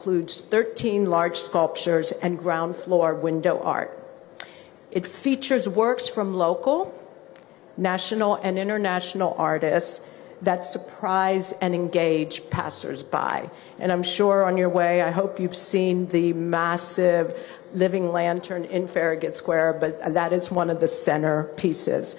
includes 13 large sculptures and ground floor window art. It features works from local, national, and international artists that surprise and engage passersby. And I'm sure on your way, I hope you've seen the massive living lantern in Farragut Square, but that is one of the center pieces.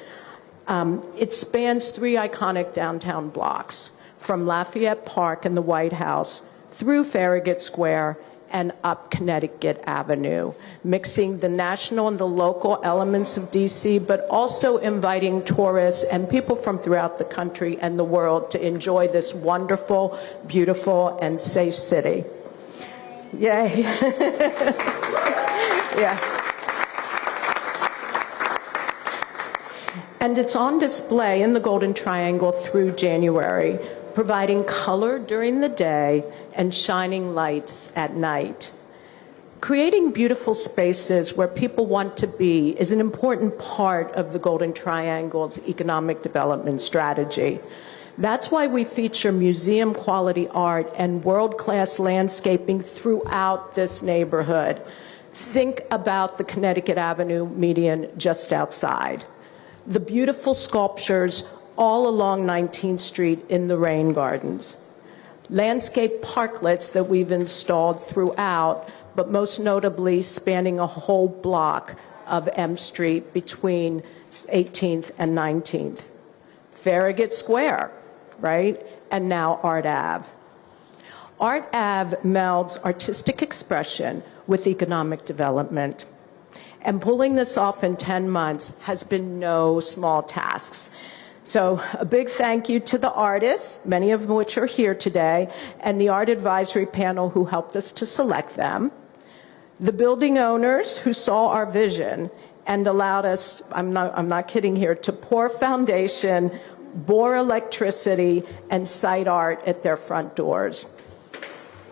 It spans 3 iconic downtown blocks, from Lafayette Park and the White House through Farragut Square and up Connecticut Avenue, mixing the national and the local elements of DC, but also inviting tourists and people from throughout the country and the world to enjoy this wonderful, beautiful, and safe city. Yay. Yeah. And it's on display in the Golden Triangle through January, providing color during the day and shining lights at night. Creating beautiful spaces where people want to be is an important part of the Golden Triangle's economic development strategy. That's why we feature museum-quality art and world-class landscaping throughout this neighborhood. Think about the Connecticut Avenue median just outside. The beautiful sculptures all along 19th Street in the rain gardens. Landscape parklets that we've installed throughout, but most notably spanning a whole block of M Street between 18th and 19th. Farragut Square, right? And now Art Ave. Art Ave melds artistic expression with economic development. And pulling this off in 10 months has been no small task. So a big thank you to the artists, many of which are here today, and the art advisory panel who helped us to select them, the building owners who saw our vision and allowed us, I'm not kidding here, to pour foundation, bore electricity, and site art at their front doors.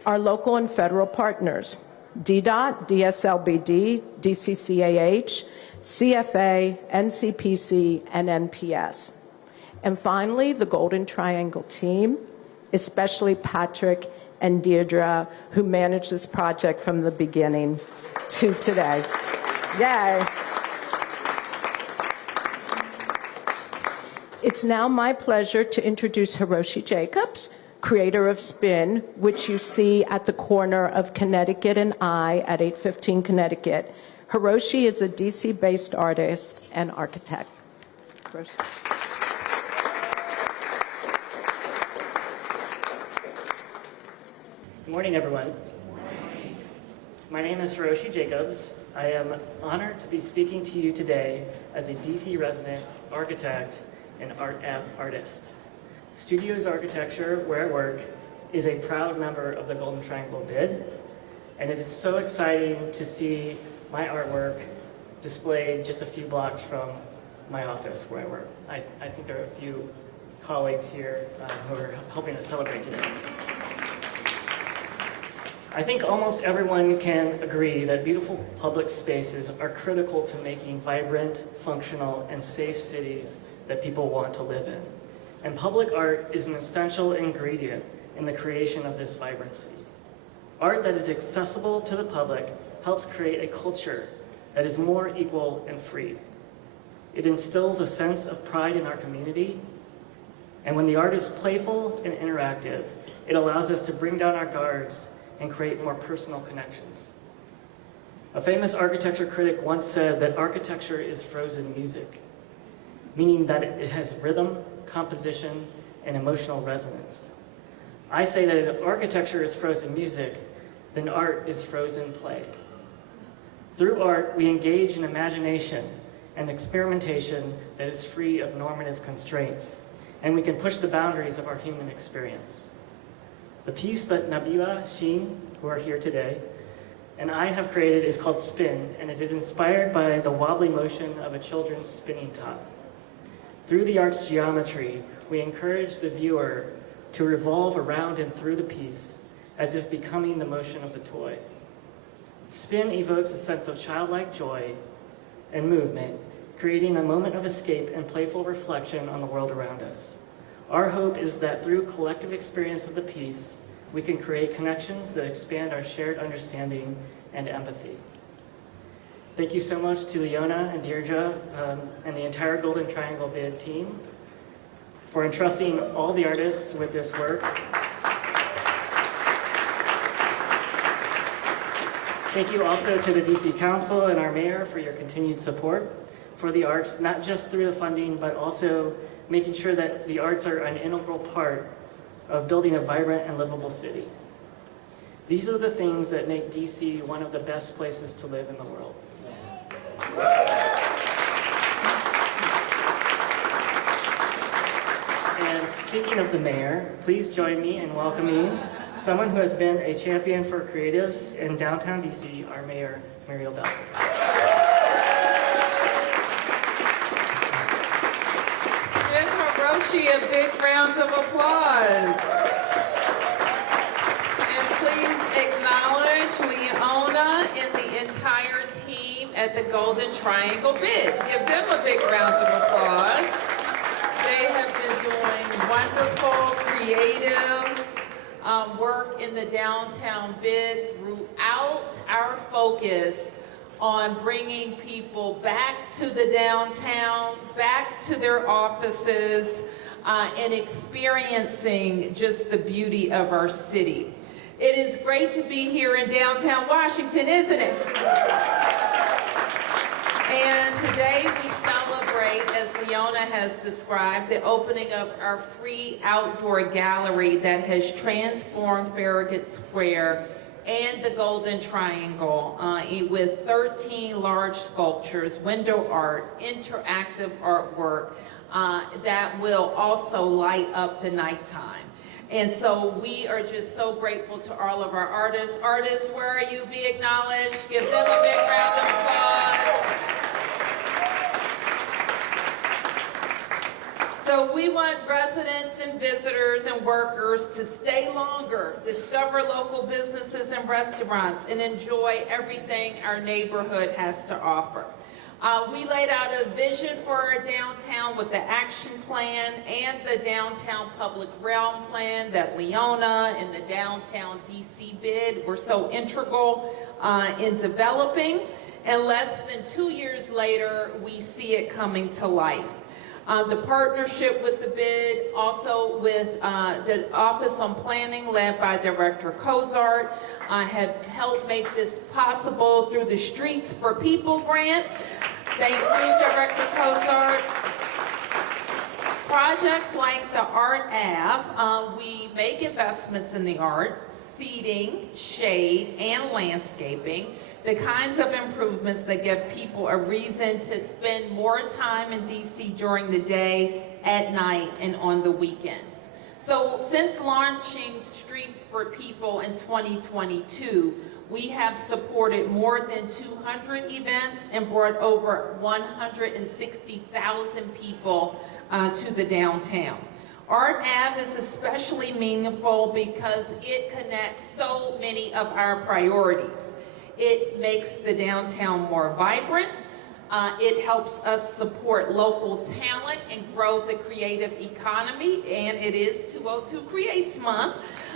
Our local and federal partners, DDOT, DSLBD, DCCAH, CFA, NCPC, and NPS. And finally, the Golden Triangle team, especially Patrick and Deirdre, who managed this project from the beginning to today. Yay. It's now my pleasure to introduce Hiroshi Jacobs, creator of Spin, which you see at the corner of Connecticut and I at 815 Connecticut. Hiroshi is a DC-based artist and architect. Hiroshi. Good morning, everyone. My name is Hiroshi Jacobs. I am honored to be speaking to you today as a DC resident, architect, and Art Ave artist. Studios Architecture, where I work, is a proud member of the Golden Triangle bid, and it is so exciting to see my artwork displayed just a few blocks from my office where I work. I think there are a few colleagues here who are helping us celebrate today. I think almost everyone can agree that beautiful public spaces are critical to making vibrant, functional, and safe cities that people want to live in. And public art is an essential ingredient in the creation of this vibrancy. Art that is accessible to the public helps create a culture that is more equal and free. It instills a sense of pride in our community, and when the art is playful and interactive, it allows us to bring down our guards and create more personal connections. A famous architecture critic once said that architecture is frozen music, meaning that it has rhythm, composition, and emotional resonance. I say that if architecture is frozen music, then art is frozen play. Through art, we engage in imagination and experimentation that is free of normative constraints, and we can push the boundaries of our human experience. The piece that Nabila, Sheen, who are here today, and I have created is called Spin, and it is inspired by the wobbly motion of a children's spinning top. Through the art's geometry, we encourage the viewer to revolve around and through the piece as if becoming the motion of the toy. Spin evokes a sense of childlike joy and movement, creating a moment of escape and playful reflection on the world around us. Our hope is that through collective experience of the piece, we can create connections that expand our shared understanding and empathy. Thank you so much to Leona and Deirdre and the entire Golden Triangle Bid team for entrusting all the artists with this work. Thank you also to the DC Council and our mayor for your continued support for the arts, not just through the funding, but also making sure that the arts are an integral part of building a vibrant and livable city. These are the things that make DC one of the best places to live in the world. And speaking of the mayor, please join me in welcoming someone who has been a champion for creatives in downtown DC, our mayor, Muriel Bowser. Give Hiroshi a big round of applause. And please acknowledge Leona and the entire team at the Golden Triangle Bid. Give them a big round of applause. They have been doing wonderful, creative work in the downtown bid throughout our focus on bringing people back to the downtown, back to their offices, and experiencing just the beauty of our city. It is great to be here in downtown Washington, isn't it? And today we celebrate, as Leona has described, the opening of our free outdoor gallery that has transformed Farragut Square and the Golden Triangle with 13 large sculptures, window art, interactive artwork that will also light up the nighttime. And so we are just so grateful to all of our artists. Artists, where are you? Be acknowledged. Give them a big round of applause. So we want residents and visitors and workers to stay longer, discover local businesses and restaurants, and enjoy everything our neighborhood has to offer. We laid out a vision for our downtown with the action plan and the downtown public realm plan that Leona and the downtown DC bid were so integral in developing. And less than 2 years later, we see it coming to life. The partnership with the bid, also with the Office on Planning led by Director Cozart, have helped make this possible through the Streets for People grant. Thank you, Director Cozart. Projects like the Art Ave, we make investments in the art, seating, shade, and landscaping, the kinds of improvements that give people a reason to spend more time in DC during the day, at night, and on the weekends. So since launching Streets for People in 2022, we have supported more than 200 events and brought over 160,000 people to the downtown. Art Ave is especially meaningful because it connects so many of our priorities. It makes the downtown more vibrant. It helps us support local talent and grow the creative economy, and it is 202 Creates Month.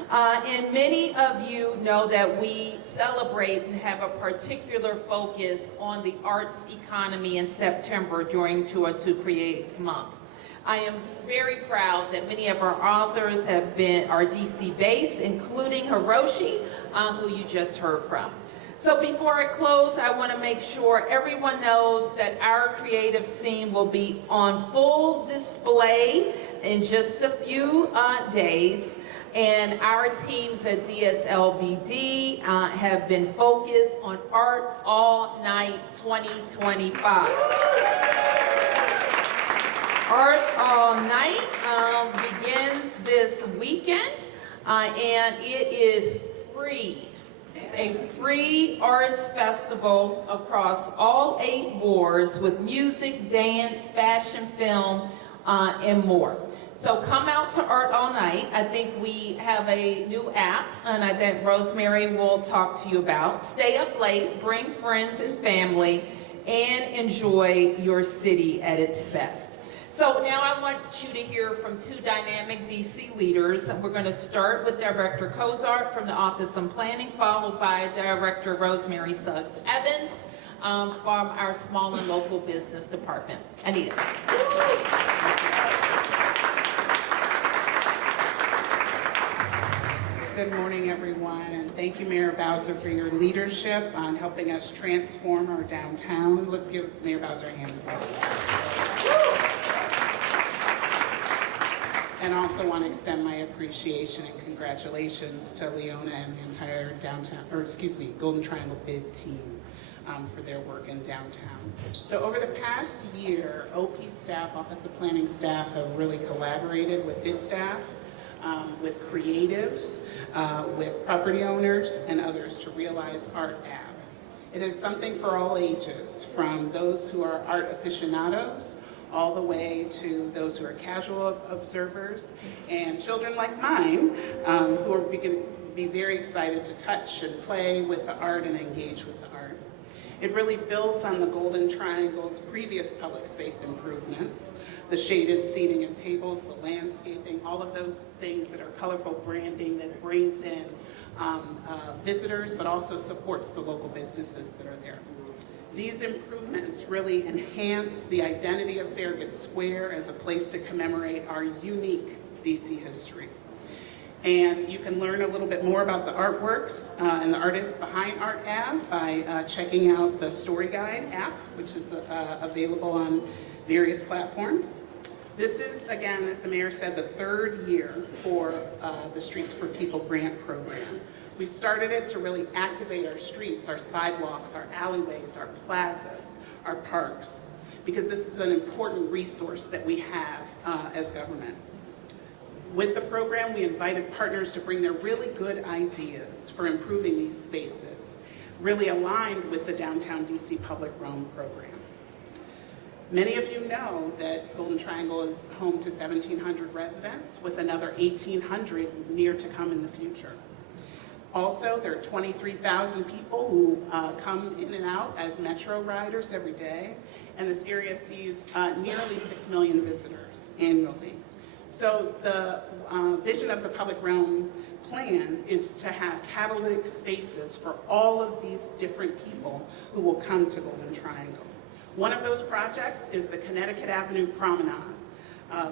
And many of you know that we celebrate and have a particular focus on the arts economy in September during 202 Creates Month. I am very proud that many of our authors are DC based, including Hiroshi, who you just heard from. So before I close, I want to make sure everyone knows that our creative scene will be on full display in just a few days. And our teams at DSLBD have been focused on Art All Night 2025. Art All Night begins this weekend, and it is free. It's a free arts festival across all 8 wards with music, dance, fashion, film, and more. So come out to Art All Night. I think we have a new app, and I think Rosemary will talk to you about. Stay up late, bring friends and family, and enjoy your city at its best. So now I want you to hear from two dynamic DC leaders. We're going to start with Director Cozart from the Office of Planning, followed by Director Rosemary Suggs Evans from our small and local business department. Anita. Good morning, everyone, and thank you, Mayor Bowser, for your leadership on helping us transform our downtown. Let's give Mayor Bowser a hand for that. And also want to extend my appreciation and congratulations to Leona and the entire Golden Triangle bid team for their work in downtown. So over the past year, OP staff, Office of Planning staff, have really collaborated with bid staff, with creatives, with property owners and others to realize Art Ave. It is something for all ages, from those who are art aficionados all the way to those who are casual observers and children like mine who are going to be very excited to touch and play with the art and engage with the art. It really builds on the Golden Triangle's previous public space improvements, the shaded seating and tables, the landscaping, all of those things that are colorful branding that brings in visitors, but also supports the local businesses that are there. These improvements really enhance the identity of Farragut Square as a place to commemorate our unique DC history. And you can learn a little bit more about the artworks and the artists behind Art Ave by checking out the Story Guide app, which is available on various platforms. This is, again, as the mayor said, the third year for the Streets for People grant program. We started it to really activate our streets, our sidewalks, our alleyways, our plazas, our parks, because this is an important resource that we have as government. With the program, we invited partners to bring their really good ideas for improving these spaces, really aligned with the Downtown DC Public Realm program. Many of you know that Golden Triangle is home to 1,700 residents, with another 1,800 near to come in the future. Also, there are 23,000 people who come in and out as Metro riders every day, and this area sees nearly 6 million visitors annually. So the vision of the Public Realm plan is to have catalytic spaces for all of these different people who will come to Golden Triangle. One of those projects is the Connecticut Avenue Promenade.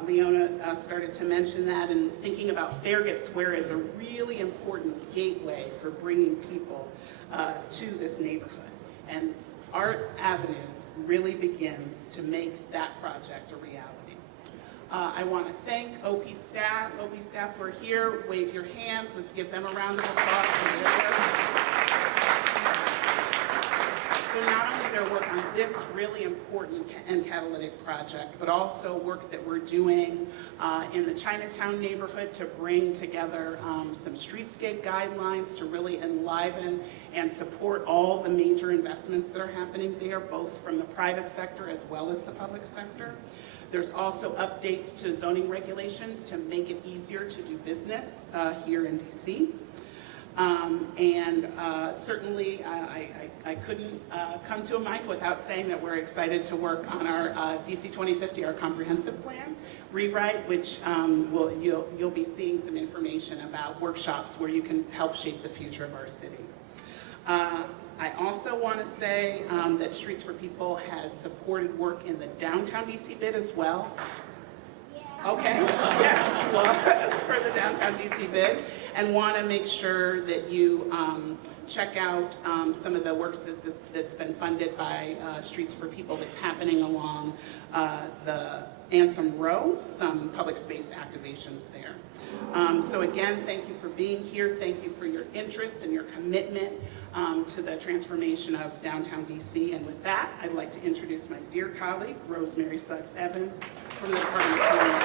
Leona started to mention that, and thinking about Farragut Square as a really important gateway for bringing people to this neighborhood. And Art Avenue really begins to make that project a reality. I want to thank OP staff. OP staff who are here, wave your hands. Let's give them a round of applause for their work. So not only their work on this really important and catalytic project, but also work that we're doing in the Chinatown neighborhood to bring together some streetscape guidelines to really enliven and support all the major investments that are happening there, both from the private sector as well as the public sector. There's also updates to zoning regulations to make it easier to do business here in DC. Certainly, I couldn't come to a mic without saying that we're excited to work on our DC 2050, our comprehensive plan rewrite, which you'll be seeing some information about workshops where you can help shape the future of our city. I also want to say that Streets for People has supported work in the downtown DC bid as well. Okay, yes, well, for the downtown DC bid, and want to make sure that you check out some of the works that's been funded by Streets for People that's happening along the Anthem Row, some public space activations there. So again, thank you for being here. Thank you for your interest and your commitment to the transformation of downtown DC. And with that, I'd like to introduce my dear colleague, Rosemary Suggs Evans from the Department of Planning.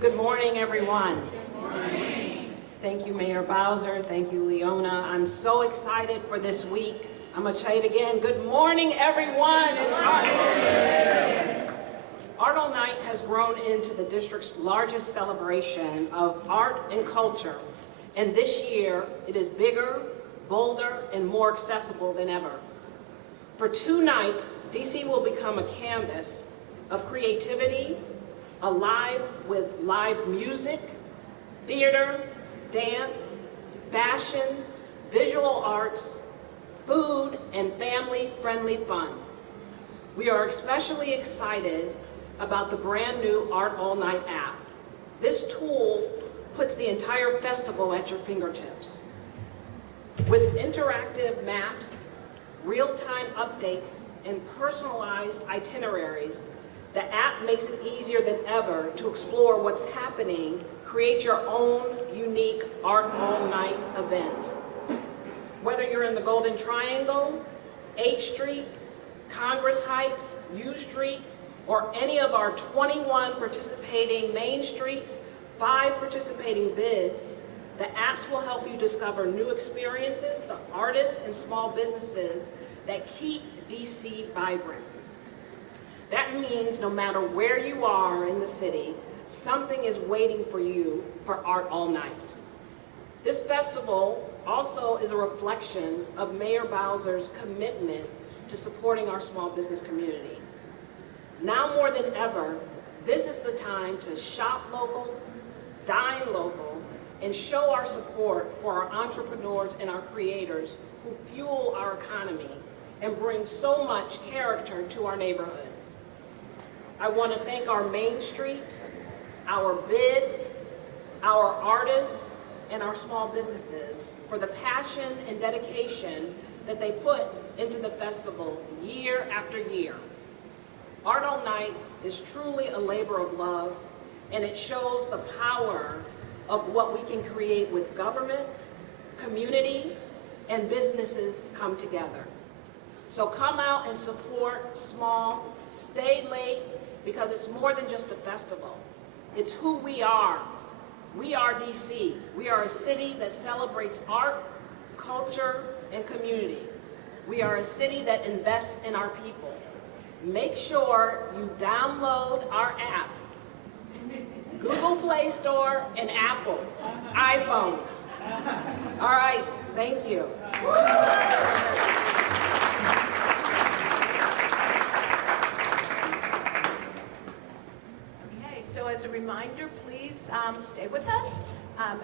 Good morning, everyone. Good morning. Thank you, Mayor Bowser. Thank you, Leona. I'm so excited for this week. I'm going to say it again. Good morning, everyone. It's Art Night. Art All Night has grown into the district's largest celebration of art and culture. And this year, it is bigger, bolder, and more accessible than ever. For 2 nights, DC will become a canvas of creativity, alive with live music, theater, dance, fashion, visual arts, food, and family-friendly fun. We are especially excited about the brand new Art All Night app. This tool puts the entire festival at your fingertips. With interactive maps, real-time updates, and personalized itineraries, the app makes it easier than ever to explore what's happening, create your own unique Art All Night event. Whether you're in the Golden Triangle, H Street, Congress Heights, U Street, or any of our 21 participating main streets, 5 participating bids, the apps will help you discover new experiences, the artists and small businesses that keep DC vibrant. That means no matter where you are in the city, something is waiting for you for Art All Night. This festival also is a reflection of Mayor Bowser's commitment to supporting our small business community. Now more than ever, this is the time to shop local, dine local, and show our support for our entrepreneurs and our creators who fuel our economy and bring so much character to our neighborhoods. I want to thank our main streets, our bids, our artists, and our small businesses for the passion and dedication that they put into the festival year after year. Art All Night is truly a labor of love, and it shows the power of what we can create with government, community, and businesses come together. So come out and support small, stay late, because it's more than just a festival. It's who we are. We are DC. We are a city that celebrates art, culture, and community. We are a city that invests in our people. Make sure you download our app, Google Play Store and Apple, iPhones. All right, thank you. Okay, so as a reminder, please stay with us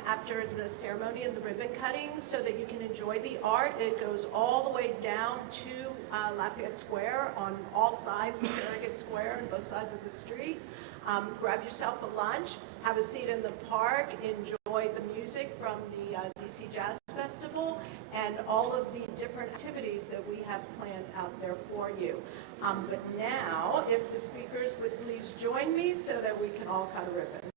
after the ceremony and the ribbon cutting so that you can enjoy the art. It goes all the way down to Lafayette Square on all sides of Farragut Square and both sides of the street. Grab yourself a lunch, have a seat in the park, enjoy the music from the DC Jazz Festival and all of the different activities that we have planned out there for you. But now, if the speakers would please join me so that we can all cut a ribbon.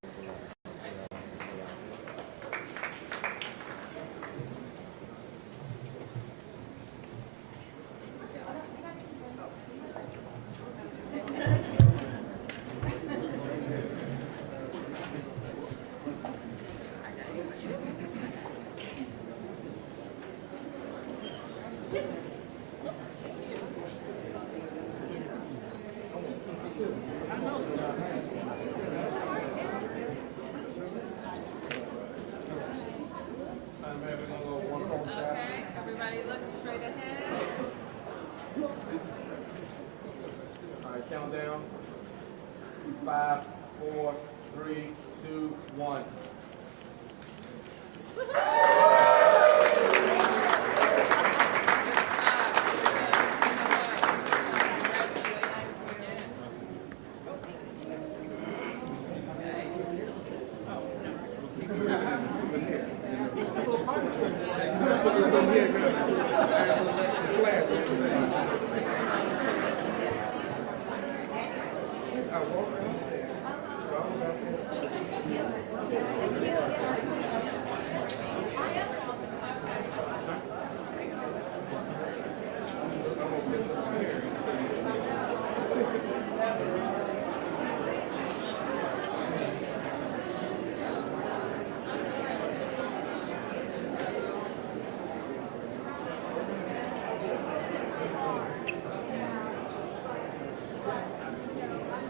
Okay, everybody look straight ahead. All right, count down. 5, 4, 3, 2, 1. I walk